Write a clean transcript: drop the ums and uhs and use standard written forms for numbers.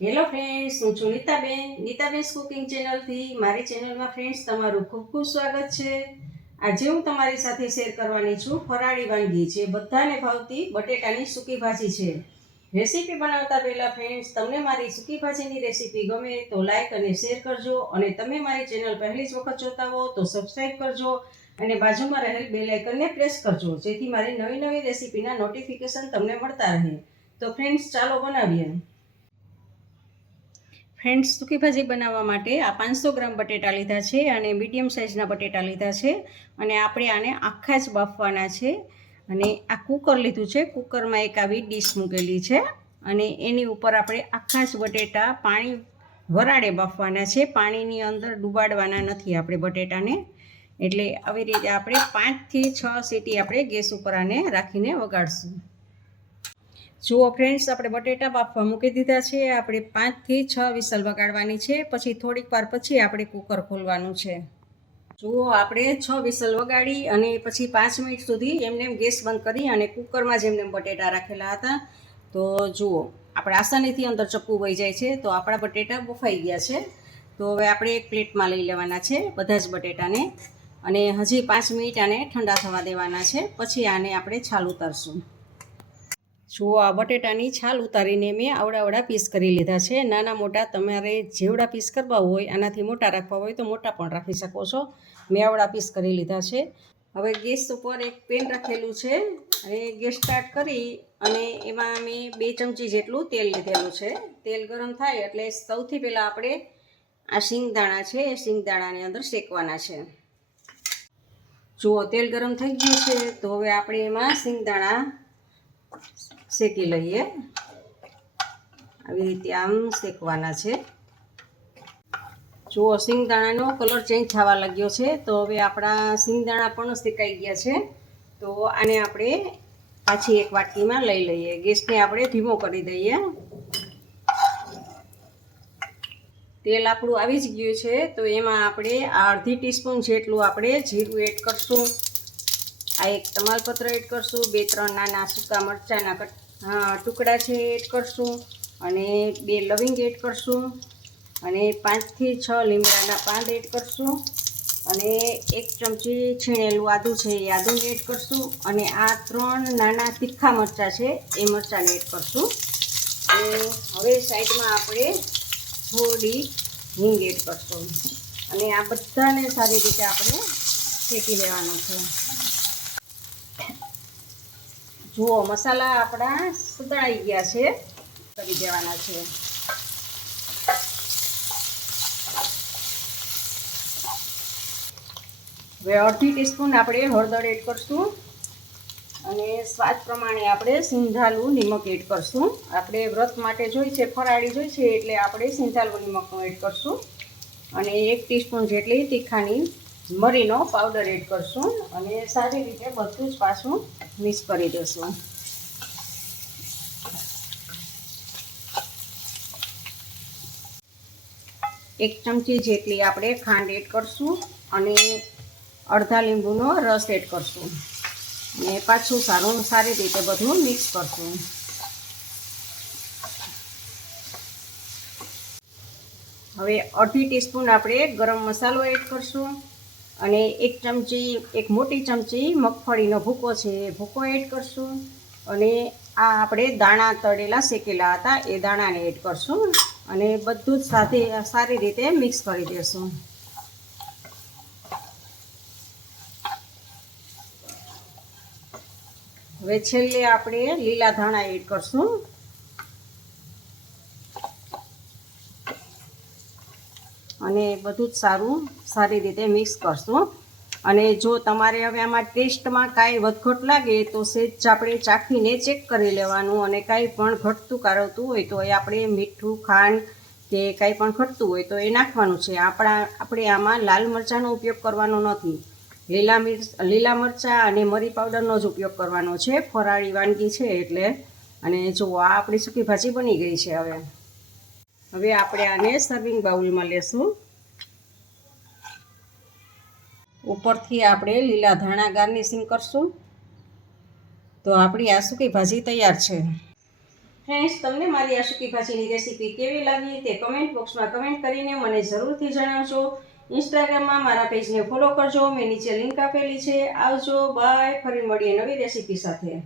Hello friends, હું છું Nitaben cooking ચેનલથી. મારી ચેનલમાં ફ્રેન્ડ્સ તમારું ખૂબ ખૂબ સ્વાગત છે. આજે હું તમારી સાથે શેર કરવાની છું ફરાળી વાનગી, જે બધાને ભાવતી બટેટાની સૂકી ભાજી છે. રેસીપી બનાવતા પહેલાં ફ્રેન્ડ્સ, તમને મારી સૂકી ભાજીની રેસીપી ગમે તો લાઈક અને શેર કરજો, અને તમે મારી ચેનલ પહેલી જ વખત જોતા હો તો સબસ્ક્રાઈબ કરજો અને બાજુમાં રહેલ બેલ આઇકનને પ્રેસ કરજો, જેથી મારી નવી નવી રેસીપીના નોટિફિકેશન તમને મળતા રહે. તો ફ્રેન્ડ્સ, ચાલો બનાવીએ. ફ્રેન્ડ્સ, સૂકી ભાજી બનાવવા માટે આ 500 ગ્રામ બટેટા લીધા છે અને મીડિયમ સાઇઝના બટેટા લીધા છે, અને આપણે આને આખા જ બાફવાના છે. અને આ કુકર લીધું છે. કુકરમાં એક આવી ડીશ મૂકેલી છે, અને એની ઉપર આપણે આખા જ બટેટા પાણી વરાળે બાફવાના છે. પાણીની અંદર ડુબાડવાના નથી આપણે બટેટાને. એટલે આવી રીતે આપણે 5 થી 6 સીટી આપણે ગેસ ઉપર આને રાખીને વગાડશું. જુઓ ફ્રેન્ડ્સ, આપણે બટેટા બાફવા મૂકી દીધા છે. આપણે 5 થી 6 વિસલ વગાડવાની છે. પછી થોડીક વાર પછી આપણે કુકર ખોલવાનું છે. જુઓ, આપણે 6 વિસલ વગાડી અને પછી 5 મિનિટ સુધી એમને ગેસ બંધ કરી અને કુકરમાં જ એમને બટેટા રાખેલા હતા. તો જુઓ, આપણે આસાનીથી અંદર ચપ્પુ વહી જાય છે. તો આપણા બટેટા બફાઈ ગયા છે. તો હવે આપણે એક પ્લેટમાં લઈ લેવાના છે બધા જ બટેટાને, અને હજી 5 મિનિટ આને ઠંડા થવા દેવાના છે. પછી આને આપણે છાલ ઉતારશું. જુઓ, આ બટેટાની છાલ ઉતારીને મેં આવડા પીસ કરી લીધા છે. નાના મોટા તમારે જેવડા પીસ કરવા હોય, આનાથી મોટા રાખવા હોય તો મોટા પણ રાખી શકો છો. મેં આવડા પીસ કરી લીધા છે. હવે ગેસ ઉપર એક પેન રાખેલું છે, અને ગેસ સ્ટાર્ટ કરી અને એમાં મેં 2 ચમચી જેટલું તેલ લીધેલું છે. તેલ ગરમ થાય એટલે સૌથી પહેલાં આપણે આ સિંગદાણા છે એ સિંગદાણાની અંદર શેકવાના છે. જુઓ, તેલ ગરમ થઈ ગયું છે. તો હવે આપણે એમાં સિંગદાણા શેકી લઈએ. આવી રીતે આમ શેકવાના છે. જુઓ, સિંગદાણાનો કલર ચેન્જ થવા લાગ્યો છે. તો હવે આપણા સિંગદાણા પણ શેકાઈ ગયા છે. તો આને આપણે પાછી એક વાટકીમાં લઈ લઈએ. ગેસને આપણે ધીમો કરી દઈએ. તેલ આપણું આવી જ ગયું છે. તો એમાં આપણે અડધી ટીસ્પૂન જેટલું આપણે જીરું એડ કરશું. આ એક તમાલપત્ર એડ કરશું. 2-3 નાના સૂકા મરચાંના ટુકડા છે એડ કરશું, અને 2 લવિંગ એડ કરશું, અને 5 થી 6 લીમડાના પાન એડ કરશું, અને 1 ચમચી છીણેલું આદું છે એ આદું એડ કરશું, અને આ 3 નાના તીખા મરચાં છે એ મરચાંને એડ કરશું. અને હવે સાઈડમાં આપણે થોડી હિંગ એડ કરશું, અને આ બધાને સારી રીતે આપણે શેકી લેવાનું છે. જુઓ, મસાલા આપણા સતળાઈ ગયા છે. કરી દેવાના છે. હવે અડધી ટીસ્પૂન આપણે હળદર એડ કરશું, અને સ્વાદ પ્રમાણે આપણે સિંધાલું નિમક એડ કરશું. આપણે વ્રત માટે જોઈ છે, ફરાળી જોઈ છે, એટલે આપણે સિંધાલું નિમકનું એડ કરશું. અને 1 ટીસ્પૂન જેટલી તીખાની મરીનો પાવડર એડ કરશું, અને સારી રીતે બધું જ પાછું મિક્સ કરી દઈશું. એક ચમચી જેટલી આપણે ખાંડ એડ કરશું, અને અડધા લીંબુનો રસ એડ કરશું, અને પાછું સારી રીતે બધું મિક્સ કરશું. હવે અડધી ટીસ્પૂન આપણે ગરમ મસાલો એડ કરશું, અને એક મોટી ચમચી મગફળીનો ભૂકો છે એ ભૂકો એડ કરશું, અને આ આપણે દાણા તળેલા શેકેલા હતા એ દાણાને એડ કરશું, અને બધું જ સાથે સારી રીતે મિક્સ કરી દઈશું. હવે છેલ્લે આપણે લીલા ધાણા એડ કરશું, અને બધું જ સારી રીતે મિક્સ કરશું. અને જો તમારે હવે આમાં ટેસ્ટમાં કાંઈ વધઘટ લાગે તો સેજ આપણે ચાખીને ચેક કરી લેવાનું, અને કાંઈ પણ ઘટતું કારવતું હોય તો એ આપણે મીઠું, ખાંડ કે કાંઈ પણ ઘટતું હોય તો એ નાખવાનું છે. આપણે આમાં લાલ મરચાંનો ઉપયોગ કરવાનો નથી. લીલા મરચાં અને મરી પાવડરનો જ ઉપયોગ કરવાનો છે. ફરાળી વાનગી છે એટલે. અને જુઓ, આ આપણી સૂકી ભાજી બની ગઈ છે. હવે આપણે આને સર્વિંગ બાઉલમાં લેશું. ઉપરથી આપણે લીલા ધાણા ગાર્નિશિંગ કરશું. તો આપણી આ સૂકી ભાજી તૈયાર છે. ફ્રેન્ડ્સ, તમને મારી આ સૂકી ભાજીની રેસીપી કેવી લાગી તે કમેન્ટ બોક્સમાં કમેન્ટ કરીને મને જરૂરથી જણાવજો. ઇન્સ્ટાગ્રામમાં મારા પેજને ફોલો કરજો, મેં નીચે લિંક આપેલી છે. આવજો, બાય. ફરી મળીએ નવી રેસીપી સાથે.